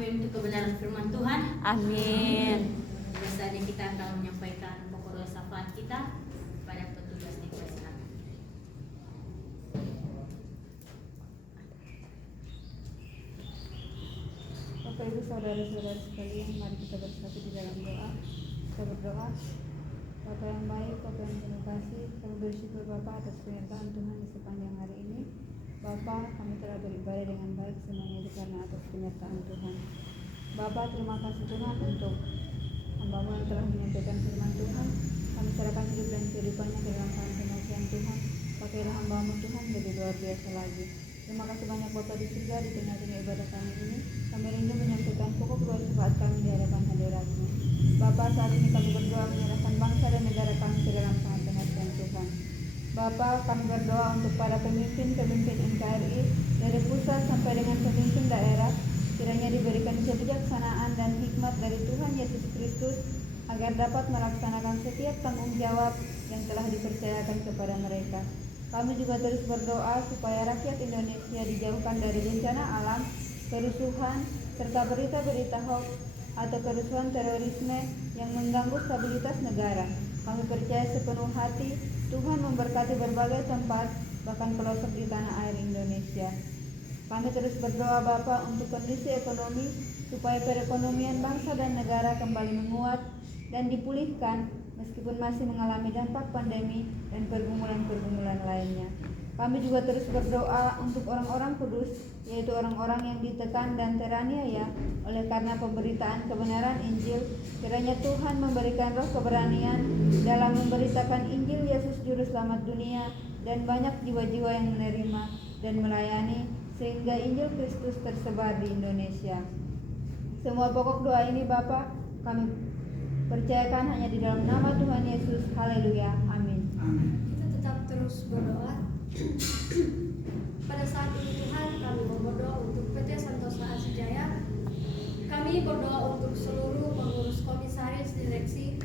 kami untuk kebenaran firman Tuhan. Amin. Biasanya kita akan menyampaikan pokok doa syafaat kita pada petugas di Kristen. Bapak Ibu saudara-saudara sekalian, mari kita bersatu di dalam doa. Kita berdoa. Bapa yang baik, Bapa yang penuh kasih, kami bersyukur Bapa atas penyertaan Tuhan di sepanjang hari ini. Bapa, kami telah beribadah dengan baik semuanya itu karena atas penyertaan Tuhan. Bapa, terima kasih Tuhan untuk hamba-Mu yang telah menyampaikan firman Tuhan. Kami serahkan hidup dan kehidupannya ke dalam tangan penasihat Tuhan. Pakailah hamba-Mu Tuhan lebih luar biasa lagi. Terima kasih banyak Bapa di surga, di tengah-tengah ibadah kami ini. Kami rindu menyampaikan pokok doa syafaat kami di hadapan hadirat-Mu. Bapa, saat ini kami berdoa menyerahkan bangsa dan negara kami ke dalam tangan penasihat Tuhan. Bapa, kami berdoa untuk para pemimpin-pemimpin NKRI dari pusat sampai dengan pemimpin daerah, kiranya diberikan kebijaksanaan dan hikmat dari Tuhan Yesus Kristus agar dapat melaksanakan setiap tanggung jawab yang telah dipercayakan kepada mereka. Kami juga terus berdoa supaya rakyat Indonesia dijauhkan dari bencana alam, kerusuhan, serta berita-berita hoax atau kerusuhan terorisme yang mengganggu stabilitas negara. Kami percaya sepenuh hati Tuhan memberkati berbagai tempat, bahkan pelosok di tanah air Indonesia. Kami terus berdoa Bapa untuk kondisi ekonomi, supaya perekonomian bangsa dan negara kembali menguat dan dipulihkan meskipun masih mengalami dampak pandemi dan pergumulan-pergumulan lainnya. Kami juga terus berdoa untuk orang-orang kudus, yaitu orang-orang yang ditekan dan teraniaya oleh karena pemberitaan kebenaran Injil. Kiranya Tuhan memberikan roh keberanian dalam memberitakan Injil Yesus Juru Selamat dunia, dan banyak jiwa-jiwa yang menerima dan melayani sehingga Injil Kristus tersebar di Indonesia. Semua pokok doa ini Bapa kami percayakan hanya di dalam nama Tuhan Yesus. Haleluya. Amin. Kita tetap terus berdoa. Pada saat ini Tuhan, kami mau berdoa untuk PT Santosa Asijaya. Kami berdoa untuk seluruh pengurus, komisaris, direksi,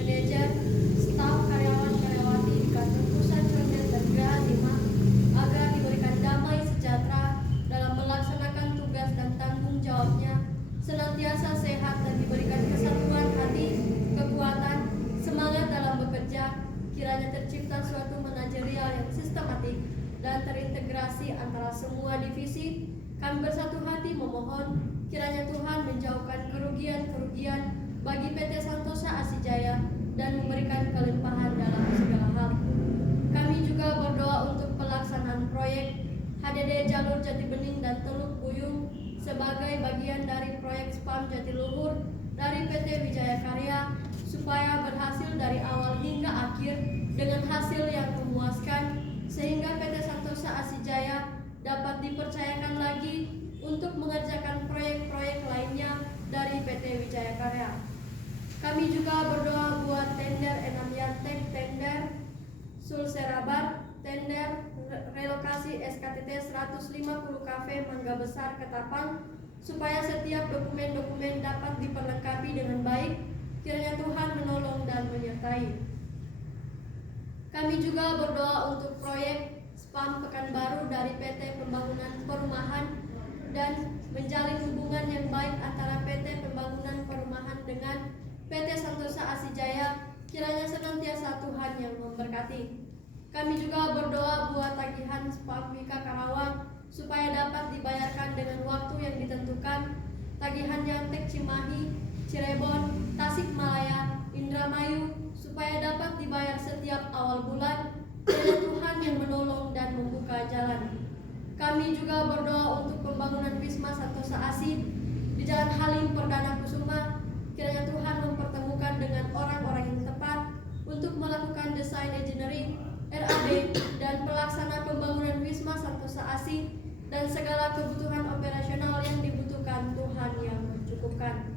manajer, staf, karyawan-karyawati di kantor pusat Condet dan Geraha 5 agar diberikan damai sejahtera dalam melaksanakan tugas dan tanggung jawabnya, senantiasa sehat dan diberikan kesatuan hati, kekuatan, semangat dalam bekerja. Kiranya tercipta suatu manajerial yang sistematik dan terintegrasi antara semua divisi. Kami bersatu hati memohon kiranya Tuhan menjauhkan kerugian-kerugian bagi PT Santosa Asijaya dan memberikan kelimpahan dalam segala hal. Kami juga berdoa untuk pelaksanaan proyek HDD Jalur Jati Bening dan Teluk Buyung sebagai bagian dari proyek SPAM Jatiluhur dari PT Wijaya Karya, supaya berhasil dari awal hingga akhir dengan hasil yang memuaskan, sehingga PT Santosa Asijaya dapat dipercayakan lagi untuk mengerjakan proyek-proyek lainnya dari PT Wijaya Karya. Kami juga berdoa buat tender Enam Yantek, tender Sulserabar, tender relokasi SKTT 150 Cafe Mangga Besar Ketapang, supaya setiap dokumen-dokumen dapat diperlengkapi dengan baik. Kiranya Tuhan menolong dan menyertai. Kami juga berdoa untuk proyek SPAM Pekanbaru dari PT Pembangunan Perumahan dan menjalin hubungan yang baik antara PT Pembangunan Perumahan dengan PT Santosa Asijaya. Kiranya senantiasa Tuhan yang memberkati. Kami juga berdoa buat tagihan SPAM Wika Karawang supaya dapat dibayarkan dengan waktu yang ditentukan. Tagihan Yantek Cimahi, Cirebon, Tasikmalaya, Indramayu supaya dapat dibayar setiap awal bulan. Kiranya Tuhan yang menolong dan membuka jalan. Kami juga berdoa untuk pembangunan Wisma Santosa Asi di Jalan Halim Perdana Kusuma. Kiranya Tuhan mempertemukan dengan orang-orang yang tepat untuk melakukan desain engineering, RAD, dan pelaksana pembangunan Wisma Santosa Asi dan segala kebutuhan operasional yang dibutuhkan Tuhan yang mencukupkan.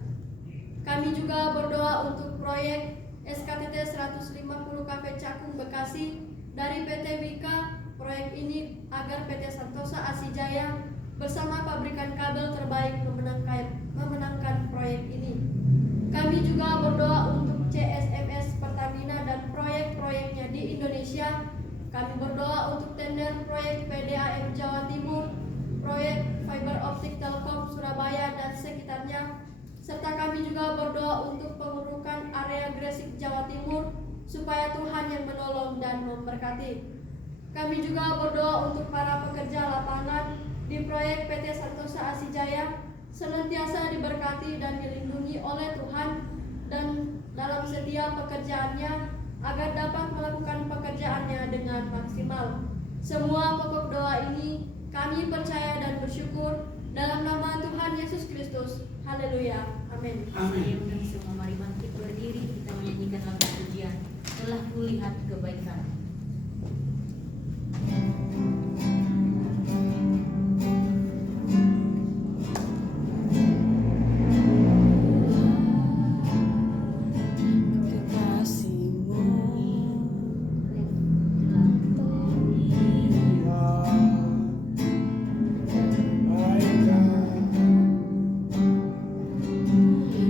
Kami juga berdoa untuk proyek SKTT 150 Cafe Cakung Bekasi dari PT Wika. Proyek ini agar PT Santosa Asijaya bersama pabrikan kabel terbaik memenangkan proyek ini. Kami juga berdoa untuk CSMS Pertamina dan proyek-proyeknya di Indonesia. Kami berdoa untuk tender proyek PDAM Jawa Timur, proyek fiber optik Telkom Surabaya dan sekitarnya juga berdoa untuk pengurukan area Gresik, Jawa Timur, supaya Tuhan yang menolong dan memberkati. Kami juga berdoa untuk para pekerja lapangan di proyek PT Santosa Asijaya senantiasa diberkati dan dilindungi oleh Tuhan dan dalam setiap pekerjaannya agar dapat melakukan pekerjaannya dengan maksimal. Semua pokok doa ini kami percaya dan bersyukur dalam nama Tuhan Yesus Kristus. Haleluya. Amin. Saya undang semua, mari bangkit berdiri, kita menyanyikan lagu pujian Telah Kulihat Kebaikan.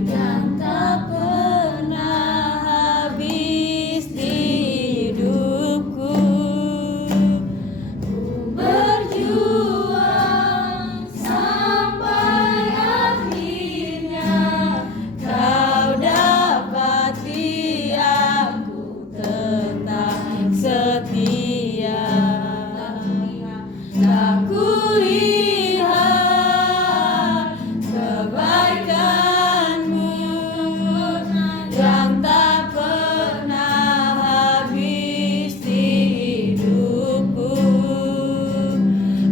Yang tak pernah habis di hidupku, ku berjuang sampai akhirnya kau dapati aku tetap setia. Tak kulihat kebaikanmu yang tak pernah habis di hidupku.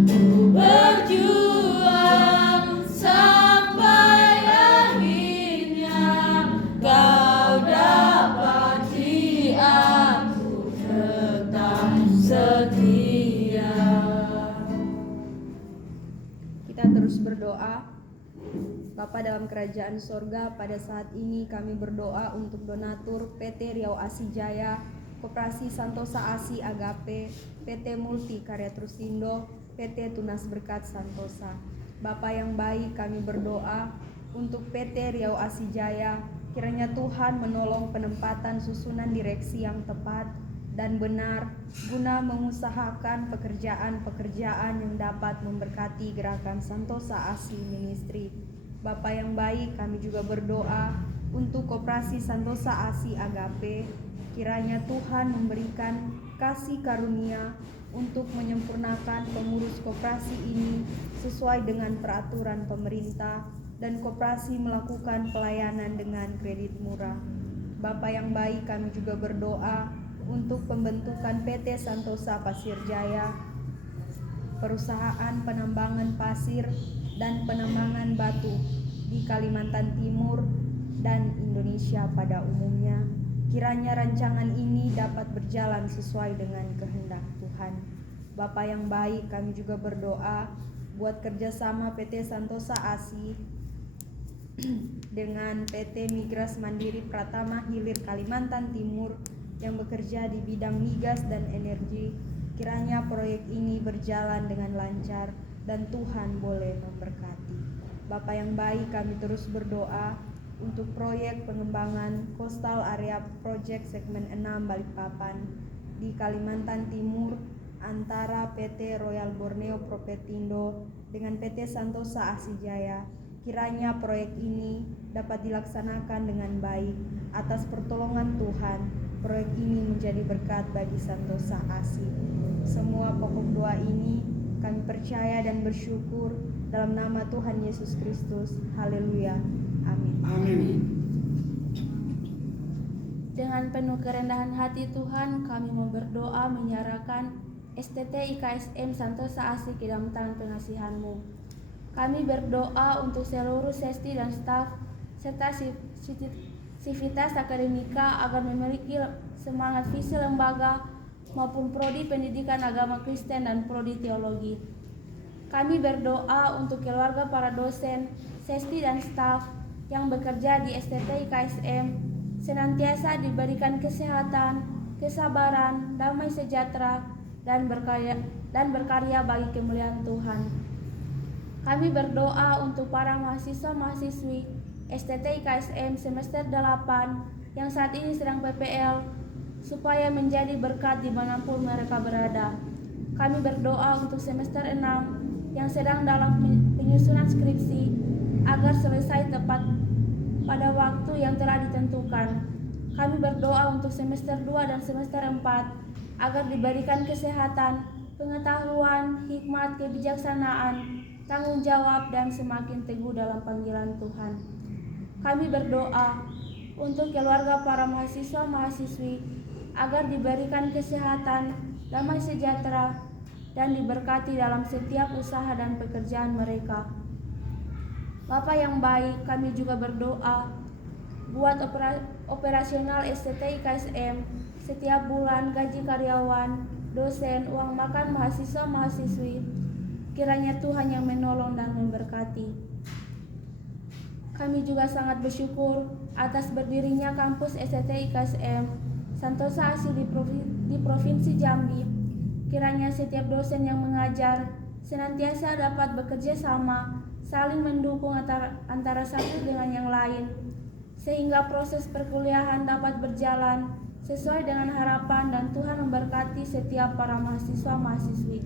Ku berjuang sampai akhirnya kau dapati aku tetap setia. Kita terus berdoa. Bapa dalam kerajaan sorga, pada saat ini kami berdoa untuk donatur PT Riau Asijaya, Koperasi Santosa Asi Agape, PT Multi Karya Trusindo, PT Tunas Berkat Santosa. Bapa yang baik, kami berdoa untuk PT Riau Asijaya, kiranya Tuhan menolong penempatan susunan direksi yang tepat dan benar guna mengusahakan pekerjaan-pekerjaan yang dapat memberkati gerakan Santosa Asi Ministry. Bapa yang baik, kami juga berdoa untuk Koperasi Santosa Asi Agape, kiranya Tuhan memberikan kasih karunia untuk menyempurnakan pengurus koperasi ini sesuai dengan peraturan pemerintah dan koperasi melakukan pelayanan dengan kredit murah. Bapa yang baik, kami juga berdoa untuk pembentukan PT Santosa Pasir Jaya, perusahaan penambangan pasir dan penambangan batu di Kalimantan Timur dan Indonesia pada umumnya. Kiranya rancangan ini dapat berjalan sesuai dengan kehendak Tuhan. Bapa yang baik, kami juga berdoa buat kerjasama PT Santosa Asi dengan PT Migras Mandiri Pratama Hilir Kalimantan Timur yang bekerja di bidang migas dan energi. Kiranya proyek ini berjalan dengan lancar dan Tuhan boleh memberkati. Bapa yang baik, kami terus berdoa untuk proyek pengembangan Coastal Area Project segmen 6 Balikpapan di Kalimantan Timur antara PT Royal Borneo Propetindo dengan PT Santosa Asijaya. Kiranya proyek ini dapat dilaksanakan dengan baik. Atas pertolongan Tuhan, proyek ini menjadi berkat bagi Santosa Asi. Semua pokok doa ini kami percaya dan bersyukur dalam nama Tuhan Yesus Kristus. Haleluya. Amin. Amin. Dengan penuh kerendahan hati Tuhan, kami mau berdoa menyerahkan STT IKSM Santosa Asi ke dalam tangan pengasihan-Mu. Kami berdoa untuk seluruh sesti dan staf serta sivitas akademika agar memiliki semangat visi lembaga maupun prodi pendidikan agama Kristen dan prodi teologi. Kami berdoa untuk keluarga para dosen, sesti dan staf yang bekerja di STT IKSM senantiasa diberikan kesehatan, kesabaran, damai sejahtera, dan berkarya bagi kemuliaan Tuhan. Kami berdoa untuk para mahasiswa-mahasiswi STT IKSM semester 8 yang saat ini sedang PPL supaya menjadi berkat dimanapun mereka berada. Kami berdoa untuk semester 6 yang sedang dalam penyusunan skripsi agar selesai tepat pada waktu yang telah ditentukan. Kami berdoa untuk semester 2 dan semester 4 agar diberikan kesehatan, pengetahuan, hikmat, kebijaksanaan, tanggung jawab, dan semakin teguh dalam panggilan Tuhan. Kami berdoa untuk keluarga para mahasiswa-mahasiswi agar diberikan kesehatan, damai sejahtera, dan diberkati dalam setiap usaha dan pekerjaan mereka. Bapa yang baik, kami juga berdoa buat operasional STT IKSM, setiap bulan gaji karyawan, dosen, uang makan mahasiswa-mahasiswi. Kiranya Tuhan yang menolong dan memberkati. Kami juga sangat bersyukur atas berdirinya kampus STT IKSM Santosa Asih di Provinsi Jambi. Kiranya setiap dosen yang mengajar senantiasa dapat bekerja sama, saling mendukung antara satu dengan yang lain, sehingga proses perkuliahan dapat berjalan sesuai dengan harapan dan Tuhan memberkati setiap para mahasiswa-mahasiswi.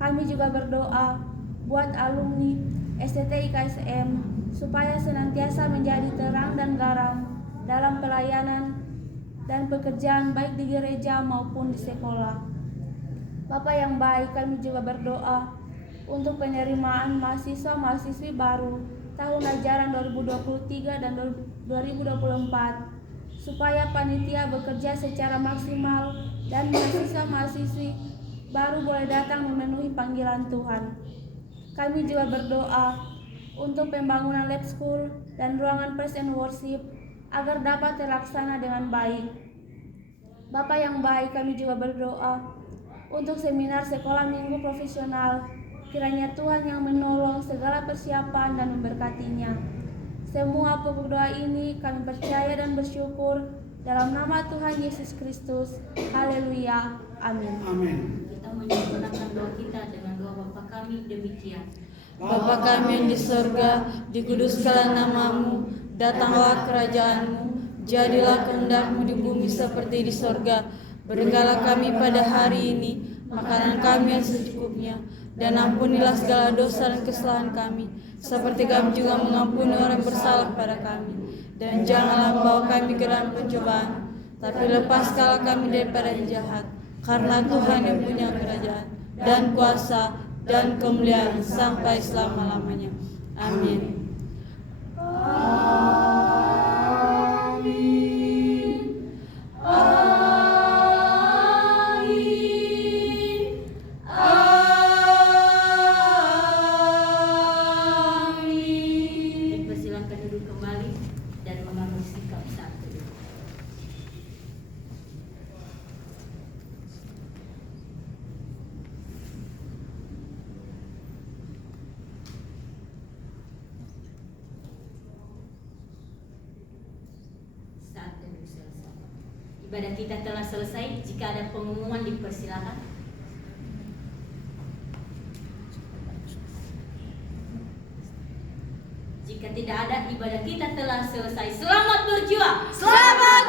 Kami juga berdoa buat alumni STT IKSM supaya senantiasa menjadi terang dan garam dalam pelayanan dan pekerjaan baik di gereja maupun di sekolah. Bapa yang baik, kami juga berdoa untuk penerimaan mahasiswa-mahasiswi baru tahun ajaran 2023 dan 2024 supaya panitia bekerja secara maksimal dan mahasiswa-mahasiswi baru boleh datang memenuhi panggilan Tuhan. Kami juga berdoa untuk pembangunan lab school dan ruangan praise and worship agar dapat terlaksana dengan baik. Bapa yang baik, kami juga berdoa untuk seminar sekolah minggu profesional. Kiranya Tuhan yang menolong segala persiapan dan memberkatinya. Semua pokok doa ini kami percaya dan bersyukur dalam nama Tuhan Yesus Kristus. Haleluya. Amin. Amin. Kita menyempurnakan doa kita dengan doa Bapa kami demikian. Bapa kami yang di surga, dikuduskanlah namamu, datanglah kerajaanmu, jadilah kehendak-Mu di bumi seperti di surga. Berikanlah kami pada hari ini makanan kami yang secukupnya, dan ampunilah segala dosa dan kesalahan kami, seperti kami juga mengampuni orang yang bersalah pada kami. Dan janganlah membawa kami ke dalam pencobaan, tapi lepaskanlah kami daripada yang jahat. Karena Tuhan yang punya kerajaan dan kuasa dan kemuliaan sampai selama-lamanya. Amin. Dipersilakan duduk kembali dan mengambil sikap saat duduk. Saat duduk selesai. Ibadah kita telah selesai. Jika ada pengumuman dipersilakan. Jika tidak ada, ibadah kita telah selesai. Selamat berjuang. Selamat